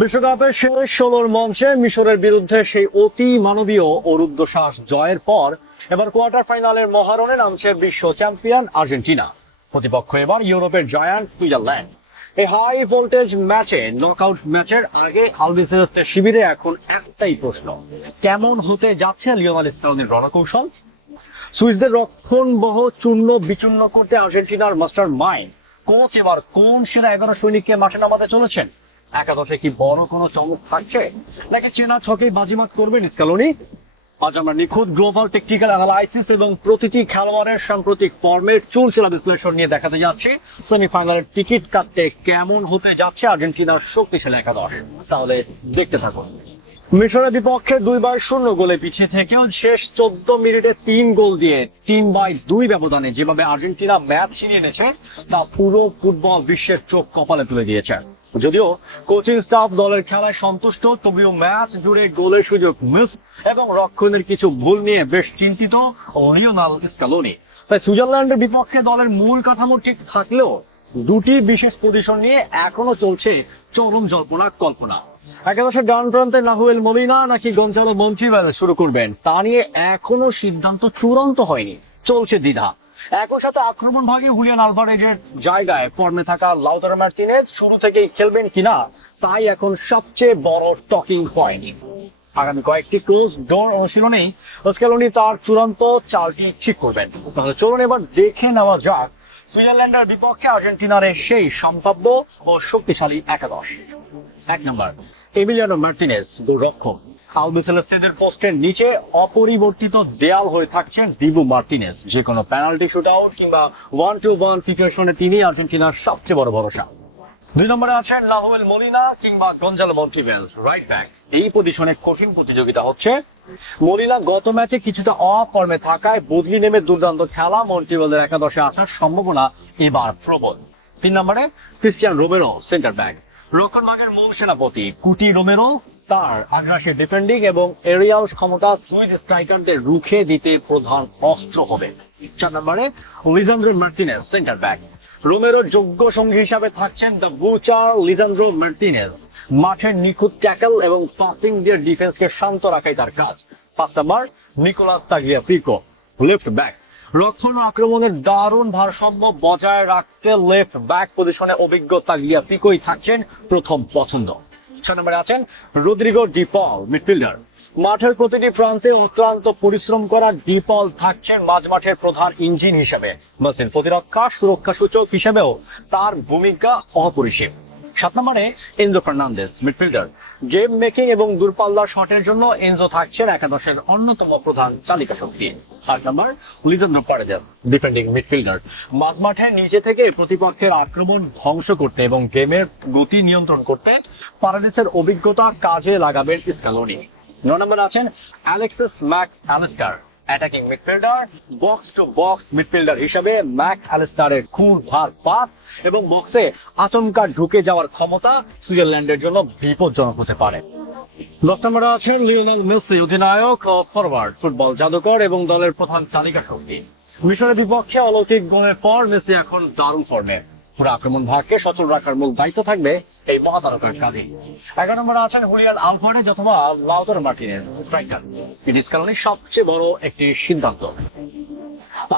বিশ্বকাপের শেষ 16 মঞ্চে মিশরের বিরুদ্ধে সেই অতি মানবীয় ও রুদ্ধশ্বাস জয়ের পর এবার কোয়ার্টার ফাইনালের মহারণে নামছে বিশ্ব চ্যাম্পিয়ন আর্জেন্টিনা। প্রতিপক্ষ এবার ইউরোপের জায়ান্ট সুইজারল্যান্ড। এই হাই ভোল্টেজ ম্যাচে নকআউট ম্যাচের আগে আলবিসেলেস্তে শিবিরে এখন একটাই প্রশ্ন, কেমন হতে যাচ্ছে লিওনেল স্কেলোনির রণকৌশল? সুইসদের রক্ষণবহ চূর্ণ বিচূর্ণ করতে আর্জেন্টিনার মাস্টার মাইন্ড কোচ এবার কোন সেরা 11 সৈনিককে মাঠে নামাতে চলেছেন? একাদশে কি বড় কোনো চমক থাকছে, নাকি চেনা ছকে বাজিমাত করবেন স্কেলোনি? আজ আমরা নিখুঁত গ্লোবাল টেকনিক্যাল অ্যানালাইসিস এবং প্রতিটি খেলোয়াড়ের সাম্প্রতিক ফর্মের চুলচেরা বিশ্লেষণ নিয়ে দেখাতে যাচ্ছি সেমিফাইনালের টিকিট কাটতে কেমন হতে যাচ্ছে আর্জেন্টিনার শক্তিশালী একাদশ। তাহলে দেখতে থাকুন। মিশরের বিপক্ষে 2-0 গোলে পিছিয়ে থেকেও শেষ 14 মিনিটে 3 গোল দিয়ে 3-2 ব্যবধানে যেভাবে আর্জেন্টিনা ম্যাচ ছিনিয়ে এনেছে তা পুরো ফুটবল বিশ্বের চোখ কপালে তুলে দিয়েছে। যদিও কোচিং স্টাফ দলের খেলায় সন্তুষ্ট, তবুও ম্যাচ জুড়ে গোলের সুযোগ মিস এবং রক্ষণের কিছু ভুল নিয়ে বেশ চিন্তিত লিওনেল স্কেলোনি। তাই সুইজারল্যান্ডের বিপক্ষে দলের মূল কাঠামো ঠিক থাকলেও দুটি বিশেষ পজিশন নিয়ে এখনো চলছে চরম জল্পনা কল্পনা। একাদশের ডান প্রান্তে নাহুয়েল মলিনা নাকি গঞ্জালো মন্টিভেল শুরু করবেন তা নিয়ে এখনো সিদ্ধান্ত চূড়ান্ত হয়নি, চলছে দ্বিধা। একই সাথে আক্রমণ ভাগে হুলিয়ান আলভারেজের জায়গায় ফর্মে থাকা লাউতারো মার্টিনেজ শুরু থেকেই খেলবেন কিনা তাই এখন সবচেয়ে বড় টকিং পয়েন্ট। আগামী কয়েকটি ক্লোজ ডোর অনুশীলনেই স্কেলোনি তার চূড়ান্ত চালটি ঠিক করবেন। তাহলে চলুন এবার দেখে নেওয়া যাক সুইজারল্যান্ডের বিপক্ষে আর্জেন্টিনার সেই সম্ভাব্য ও শক্তিশালী একাদশ। 1 নম্বর, এমিলিয়ানো মার্টিনেজ গোলরক্ষক। আলবিসেলেস্তেদের পোস্টের নিচে অপরিবর্তিত দেয়াল হয়ে থাকছেন ডিবু মার্টিনেজ। যে কোনো পেনাল্টি শুটআউট কিংবা 1-1 সিচুয়েশনে তিনি আর্জেন্টিনার সবচেয়ে বড় ভরসা। 2 নম্বরে আছেন নাহুয়েল মলিনা কিংবা গঞ্জালো মন্টিভেল, রাইট ব্যাক। এই পজিশনে কঠিন প্রতিযোগিতা হচ্ছে। মলিনা গত ম্যাচে কিছুটা অফ ফর্মে থাকায় বদলি নেমে দুর্দান্ত খেলা মন্টিভেলের একাদশে আসার সম্ভাবনা এবার প্রবল। 3 নম্বরে ক্রিস্টিয়ান রোমেরো, সেন্টার ব্যাক। রক্ষণভাগের মূল সেনাপতি কুটি রোমেরো তার আগ্রাসী ডিফেন্ডিং এবং এরিয়াল ক্ষমতা সুইস স্ট্রাইকারদের রুখে দিতে প্রধান অস্ত্র হবে। 4 নম্বরে লিসান্দ্রো মার্টিনেজ, সেন্টার ব্যাক। রোমেরোর যোগ্য সঙ্গী হিসাবে থাকছেন দ্য বুচার লিসান্দ্রো মার্টিনেজ। মাঠের নিখুঁত ট্যাকল এবং পাসিং দিয়ে ডিফেন্সকে শান্ত রাখাই তার কাজ। 5 নম্বর নিকোলাস তাগলিয়াফিকো, লেফট ব্যাক। রক্ষণ ও আক্রমণের দারুণ ভারসাম্য বজায় রাখতে লেফট ব্যাক পজিশনে অভিজ্ঞ তাগলিয়াফিকোই থাকছেন প্রথম পছন্দ। 6 নম্বরে আছেন রদ্রিগো ডি পল, মিডফিল্ডার। মাঠের প্রতিটি প্রান্তে অক্লান্ত পরিশ্রম করা ডি পল থাকছেন মাঝমাঠের প্রধান ইঞ্জিন হিসেবে। বাসের প্রতিরক্ষা সুরক্ষা সূচক হিসেবেও তার ভূমিকা অপরিসীম। 7 নম্বরে Enzo Fernandez, midfielder. Game making এবং দূরপাল্লার শটের জন্য এনজো থাকছেন একাদশের অন্যতম প্রধান চালিকা শক্তি। 8 নম্বর লিসান্দ্রো পারেদেস, ডিফেন্ডিং মিডফিল্ডার। মাঝমাঠে নিচে থেকে প্রতিপক্ষের আক্রমণ ধ্বংস করতে এবং গেমের গতি নিয়ন্ত্রণ করতে পারেদেসের অভিজ্ঞতা কাজে লাগাবেন স্কেলোনি। 9 নম্বরে আছেন Alexis Mac Allister, attacking midfielder. Box to box midfielder হিসেবে ম্যাক অ্যালিস্টারের খুঁড়ধার পাস এবং বক্সে আচমকা ঢুকে যাওয়ার ক্ষমতা সুইজারল্যান্ডের জন্য বিপজ্জনক হতে পারে। 10 নম্বরে আছেন লিওনেল মেসি, অধিনায়ক ও ফরওয়ার্ড, ফুটবল জাদুকর এবং দলের প্রধান চালিকা শক্তি। মিশরের বিপক্ষে অলৌকিক গোলের পর মেসি এখন দারুণ ফর্মে। পুরো আক্রমণ ভাগকে সচল রাখার মূল দায়িত্ব থাকবে এই মহাতারকার কাঁধে। 11 নম্বরে আছেন হুলিয়ান আলভারেজ অথবা লাউতারো মার্টিনেজ, স্ট্রাইকার। এটি স্কেলোনির সবচেয়ে বড় একটি সিদ্ধান্ত।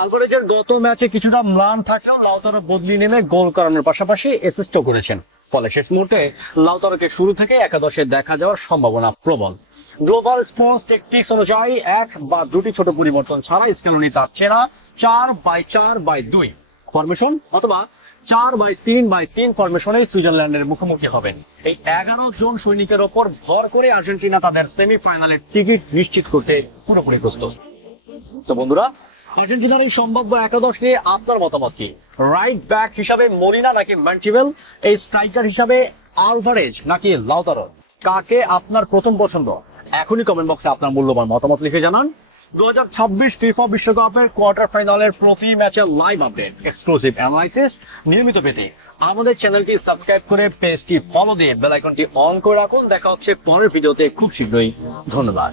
আলভারেজের গত ম্যাচে কিছুটা ম্লান থাকলেও লাউতারো বদলি নেমে গোল করানোর পাশাপাশি অ্যাসিস্টও করেছেন। ফলে শেষ মুহূর্তে লাউতারোকে শুরু থেকে একাদশে দেখা যাওয়ার সম্ভাবনা প্রবল। গ্লোবাল স্পোর্টস টেকটিক্স অনুযায়ী 1 বা 2টি ছোট পরিবর্তন ছাড়া স্কেলোনি তার চেনা 4-4-2 ফরমেশন অথবা 4-3-3 ফরমেশনে সুইজারল্যান্ডের মুখোমুখি হবেন। এই 11 জন সৈনিকের ওপর ভর করে আর্জেন্টিনা তাদের সেমিফাইনালের টিকিট নিশ্চিত করতে পুরোপুরি প্রস্তুত। তো বন্ধুরা, আর্জেন্টিনার এই সম্ভাব্য একাদশ নিয়ে আপনার মতামত কি? রাইট ব্যাক হিসাবে মলিনা নাকি মন্টিভেল? এই স্ট্রাইকার হিসাবে আলভারেজ নাকি লাউতারো? কাকে আপনার প্রথম পছন্দ? এখনই কমেন্ট বক্সে আপনার মূল্যবান মতামত লিখে জানান। 2026 ফিফা বিশ্বকাপের কোয়ার্টার ফাইনালের প্রতি ম্যাচের লাইভ আপডেট, এক্সক্লুসিভ অ্যানালাইসিস নিয়মিত পেতে আমাদের চ্যানেলটি সাবস্ক্রাইব করে পেজটি ফলো দিয়ে বেল আইকনটি অন করে রাখুন। দেখা হচ্ছে পরের ভিডিওতে খুব শীঘ্রই। ধন্যবাদ।